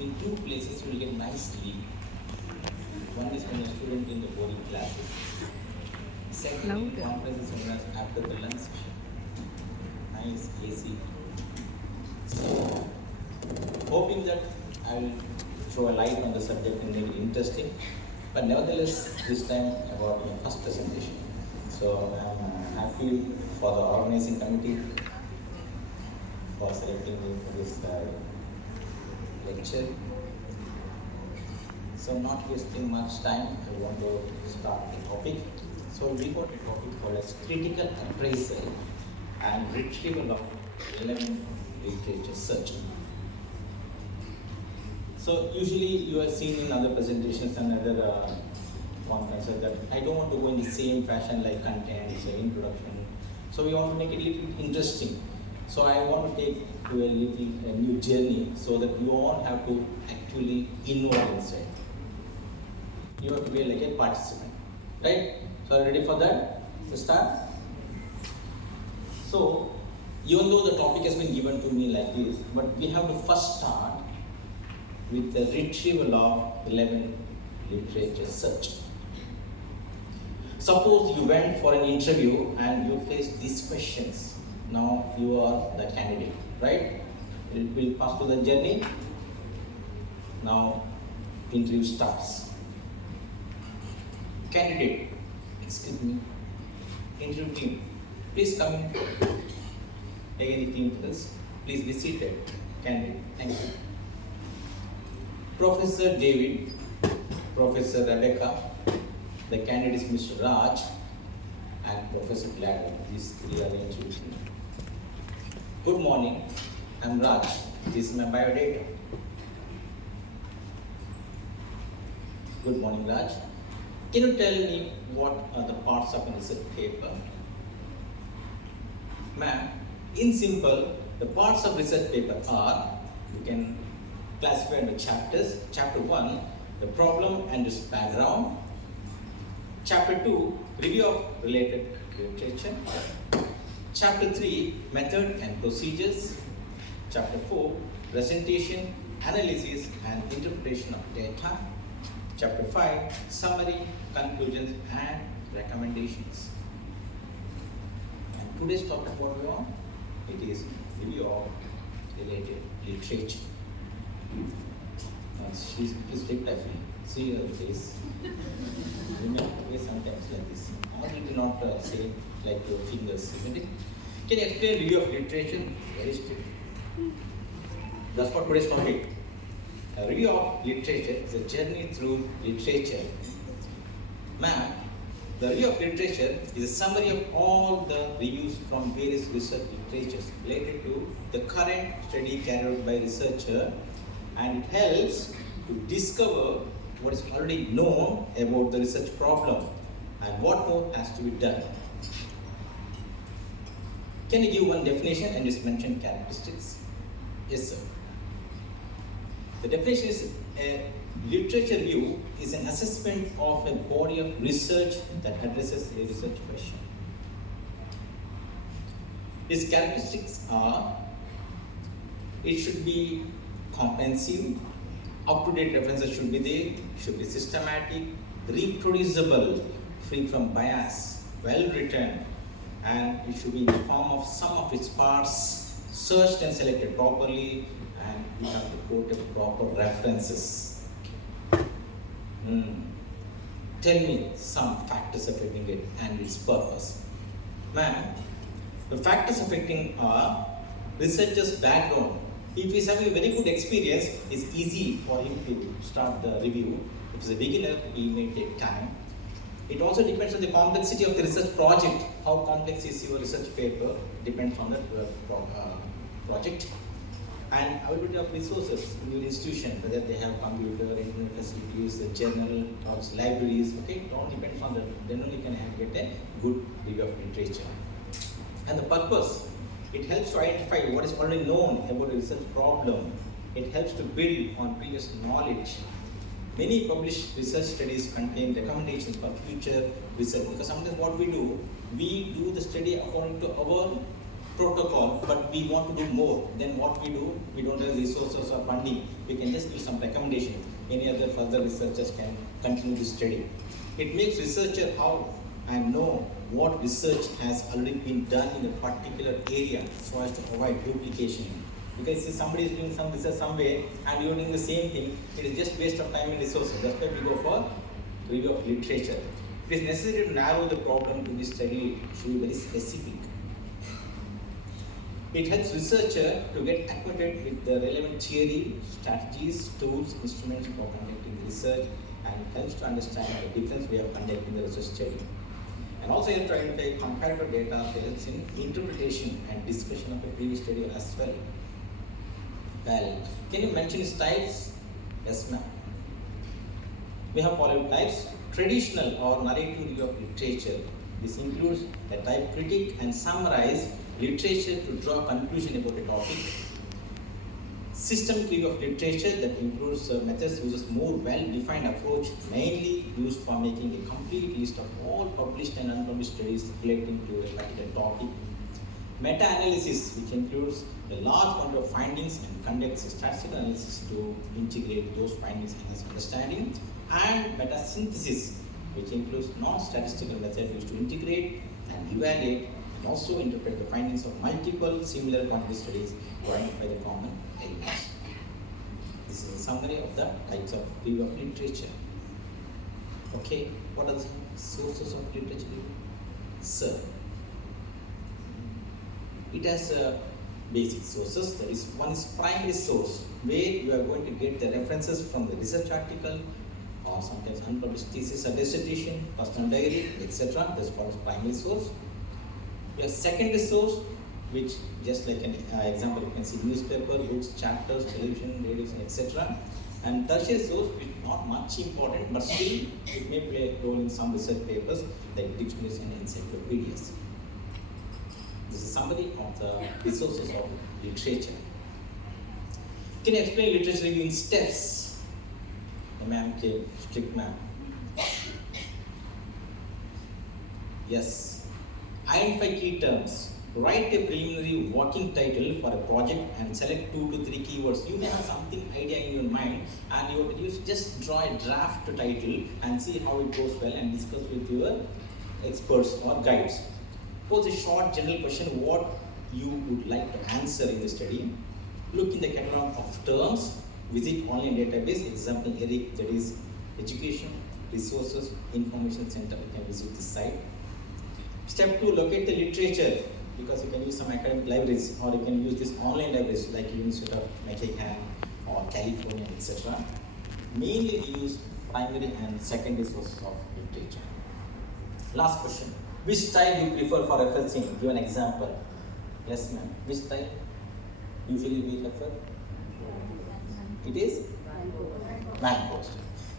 in two places you will get nice sleep. One is when a student in the boarding classes. Second, in conferences when after the lunch session. Nice AC. So, hoping that I will throw a light on the subject and make it interesting. But nevertheless, this time about my first presentation. So I'm happy for the organizing committee for selecting me for this lecture. So not wasting much time, I want to start the topic. So we got a topic called as critical appraisal and retrieval of relevant literature search. So usually you have seen in other presentations and other conferences that I don't want to go in the same fashion like contents or introduction. So we want to make it a little interesting. So I want to take you a new journey so that you all have to actually involve inside. You have to be like a participant, right? So are you ready for that? To start? So even though the topic has been given to me like this, but we have to first start with the retrieval of relevant literature search. Suppose you went for an interview and you faced these questions. Now you are the candidate, right? It will pass to the journey. Now interview starts. Candidate, excuse me, interview team, please come in. Again the team first, please be seated. Candidate, thank you. Professor David, Professor Rebecca, the candidate is Mr. Raj, and Professor Gladwell. These three are the interview team. Good morning, I'm Raj. This is my biodata. Good morning, Raj. Can you tell me what are the parts of a research paper? Ma'am, in simple, the parts of research paper are, you can classify into chapters. Chapter 1, the problem and its background. Chapter 2, review of related literature. Chapter 3, method and procedures. Chapter 4, presentation, analysis and interpretation of data. Chapter 5, summary, conclusions and recommendations. And today's topic what we want? It is review of related literature. Please take that. See her face. You may way sometimes like this. Or you do not say like your fingers, isn't it? Can you explain review of literature? Very strict. That's what today's topic. A review of literature is a journey through literature. Ma'am, the review of literature is a summary of all the reviews from various research literatures related to the current study carried out by researcher, and it helps to discover what is already known about the research problem and what more has to be done. Can you give one definition and just mention characteristics? Yes, sir. The definition is a literature review is an assessment of a body of research that addresses a research question. Its characteristics are, it should be comprehensive, up-to-date references should be there, should be systematic, reproducible, free from bias, well written, and it should be in the form of sum of its parts, searched and selected properly, and we have to quote the proper references. Tell me some factors affecting it and its purpose. Ma'am, the factors affecting are researcher's background. If he's having a very good experience, it's easy for him to start the review. If he's a beginner, he may take time. It also depends on the complexity of the research project. How complex is your research paper depends on the project. And availability of resources in your institution, whether they have computer, internet facilities, the journal, or libraries, okay, it all depends on that. Then only can get a good review of literature. And the purpose, it helps to identify what is already known about a research problem. It helps to build on previous knowledge. Many published research studies contain recommendations for future research, because sometimes what we do the study according to our protocol, but we want to do more. Then what we do, we don't have resources or funding. We can just give some recommendation. Any other further researchers can continue this study. It makes researcher out and know what research has already been done in a particular area so as to avoid duplication. Because if somebody is doing some research somewhere and you are doing the same thing, it is just waste of time and resources. That's why we go for review of literature. It is necessary to narrow the problem to be studied. It should be very specific. It helps researcher to get acquainted with the relevant theory, strategies, tools, instruments for conducting research, and helps to understand the different way of conducting the research study. And also helps to identify comparative data, helps in interpretation and discussion of a previous study as well. Well, can you mention its types? Yes, ma'am. We have following types: traditional or narrative review of literature. This includes a type critique and summarize literature to draw conclusion about a topic. Systemic review of literature that includes methods uses more well-defined approach, mainly used for making a complete list of all published and unpublished studies relating to a particular topic. Meta-analysis, which includes a large quantity of findings and conducts a statistical analysis to integrate those findings in its understanding. And meta-synthesis, which includes non-statistical methods used to integrate and evaluate and also interpret the findings of multiple similar quantity studies to identify the common elements. This is a summary of the types of review of literature. Okay, what are the sources of literature review? Sir, it has basic sources. That is, one is primary source, where you are going to get the references from the research article, or sometimes unpublished thesis or dissertation, personal diary, etc. That's called primary source. We have secondary source, which just like an example, you can see newspaper, books, chapters, television, radios, etc. And tertiary source, which is not much important, but still it may play a role in some research papers like dictionaries and encyclopedias. This is a summary of the resources of literature. Can you explain literature review in steps? Ma'am, strict ma'am. Yes. Identify key terms. Write a preliminary working title for a project and select 2 to 3 keywords. You have something idea in your mind and you just draw a draft title and see how it goes well and discuss with your experts or guides. Pose a short general question what you would like to answer in the study. Look in the catalog of terms. Visit online database, example ERIC, that is Education Resources Information Center. You can visit this site. Step 2, locate the literature, because you can use some academic libraries or you can use this online libraries like University of Michigan or California, etc. Mainly we use primary and secondary sources of literature. Last question. Which style you prefer for referencing? Give an example. Yes, ma'am. Which style usually we refer? It is man post.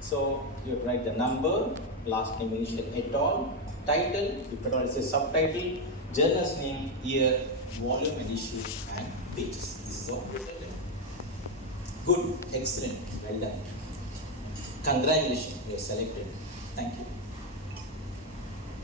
So you write the number, last name, initial, et al, title, if at all it's a subtitle, journal's name, year, volume and issue, and pages. This is all written. Good, excellent, well done. Congratulations, you are selected. Thank you.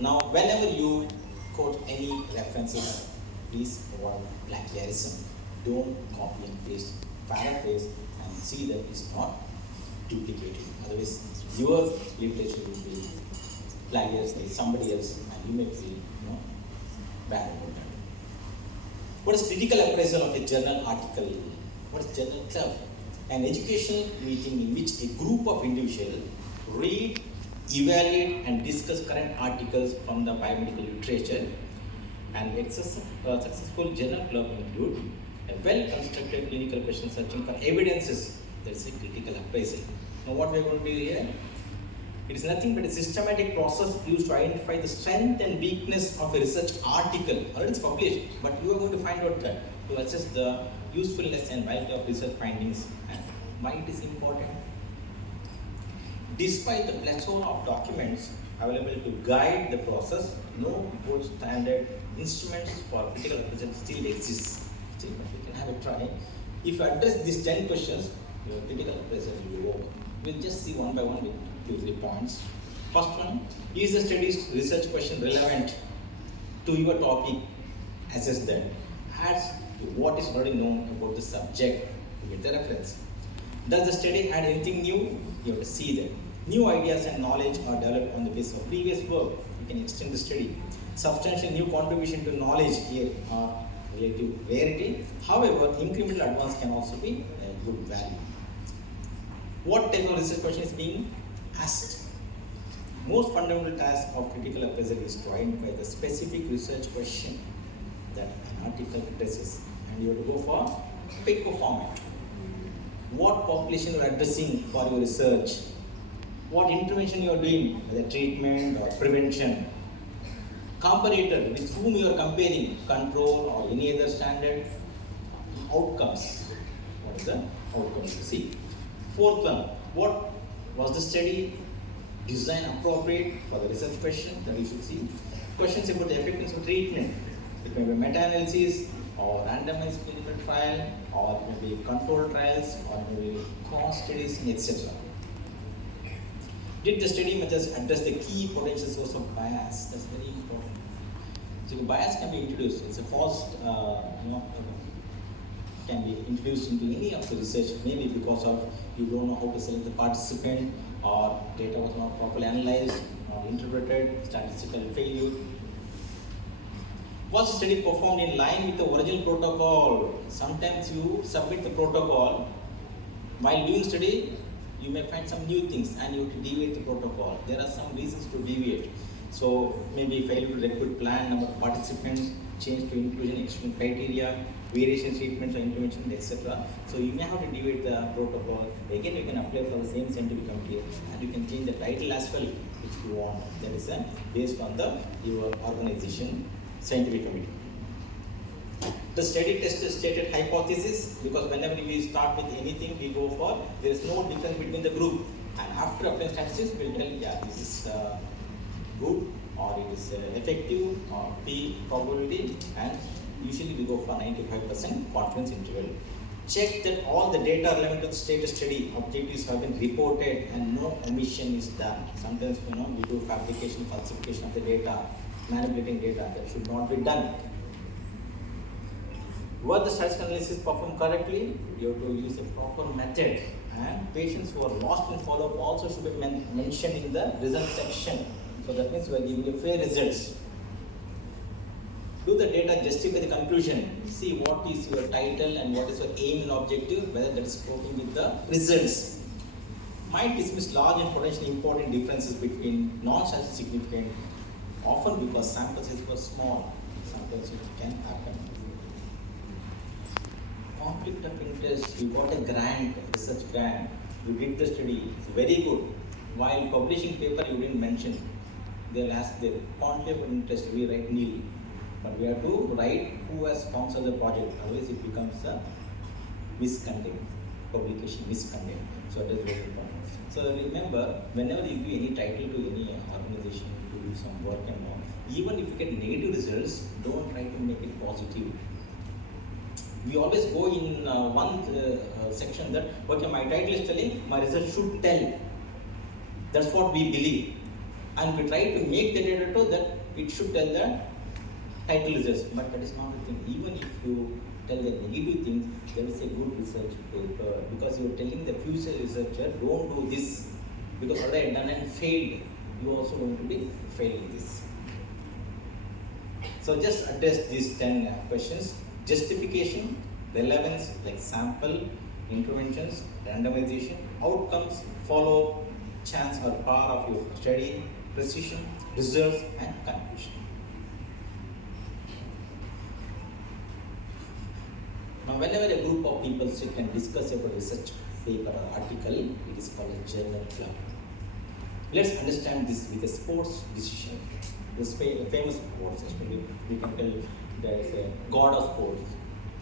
Now, whenever you quote any references, please avoid plagiarism. Don't copy and paste, paraphrase, and see that it's not duplicated. Otherwise, your literature will be plagiarized by somebody else, and you may feel bad about that. What is critical appraisal of a journal article? What is journal club? An educational meeting in which a group of individuals read, evaluate, and discuss current articles from the biomedical literature. And successful journal club include a well-constructed clinical question searching for evidences. That's a critical appraisal. Now what we are going to do here? It is nothing but a systematic process used to identify the strength and weakness of a research article. Already it's published, but you are going to find out that to assess the usefulness and validity of research findings and why it is important. Despite the plethora of documents available to guide the process, no gold standard instruments for critical appraisal still exists. Still, but we can have a try. If you address these 10 questions, your critical appraisal will be over. We'll just see one by one with 2-3 points. First one, is the study's research question relevant to your topic? Assess that. adds to what is already known about the subject to get the reference. Does the study add anything new? You have to see that. New ideas and knowledge are developed on the basis of previous work. You can extend the study. Substantial new contribution to knowledge here are relative rarity. However, incremental advance can also be a good value. What type of research question is being asked? Most fundamental task of critical appraisal is to identify the specific research question that an article addresses, and you have to go for paper format. What population you are addressing for your research? What intervention you are doing, whether treatment or prevention? Comparator, with whom you are comparing, control or any other standard. Outcomes. What is the outcomes to see? Fourth one, what was the study design appropriate for the research question that you should see? Questions about the effectiveness of treatment. It may be meta-analysis or randomized clinical trial, or maybe controlled trials, or maybe cross studies, etc. Did the study methods address the key potential source of bias? That's very important. So the bias can be introduced. It's a false, can be introduced into any of the research, maybe because of you don't know how to select the participant, or data was not properly analyzed, not interpreted, statistical failure. Was the study performed in line with the original protocol? Sometimes you submit the protocol, while doing study, you may find some new things and you have to deviate the protocol. There are some reasons to deviate. So maybe failure to recruit plan, number of participants, change to inclusion exclusion criteria, variation treatments or intervention, etc. So you may have to deviate the protocol. Again, you can apply for the same scientific committee, and you can change the title as well if you want. That is based on your organization scientific committee. The study test stated hypothesis, because whenever we start with anything, we go for, there is no difference between the group. And after applying statistics, we will tell, yeah, this is good, or it is effective, or P probability, and usually we go for 95% confidence interval. Check that all the data relevant to the status study objectives have been reported and no omission is done. Sometimes we do fabrication, falsification of the data, manipulating data. That should not be done. Were the statistical analysis performed correctly? You have to use a proper method. And patients who are lost in follow-up also should be mentioned in the result section. So that means we are giving you fair results. Do the data justify the conclusion? See what is your title and what is your aim and objective, whether that is coping with the results. Might dismiss large and potentially important differences between non-statistically significant, often because sample size was small. Sometimes it can happen. Conflict of interest, you got a grant, research grant, you did the study, it's very good. While publishing paper, you didn't mention. They'll ask the conflict of interest, we write nil. But we have to write who has sponsored the project, otherwise it becomes a misconduct, publication misconduct. So that is very important. So remember, whenever you give any title to any organization to do some work and all, even if you get negative results, don't try to make it positive. We always go in one section that, okay, my title is telling, my result should tell. That's what we believe. And we try to make the data to that it should tell the title results. But that is not the thing. Even if you tell the negative things, there is a good research paper. Because you are telling the future researcher, don't do this. Because already I had done and failed. You also going to be failing this. So just address these 10 questions. Justification, relevance like sample, interventions, randomization, outcomes, follow-up, chance or power of your study, precision, results, and conclusion. Now, whenever a group of people sit and discuss about research paper or article, it is called a journal club. Let's understand this with a sports decision. The famous sports, especially we can tell there is a god of sports.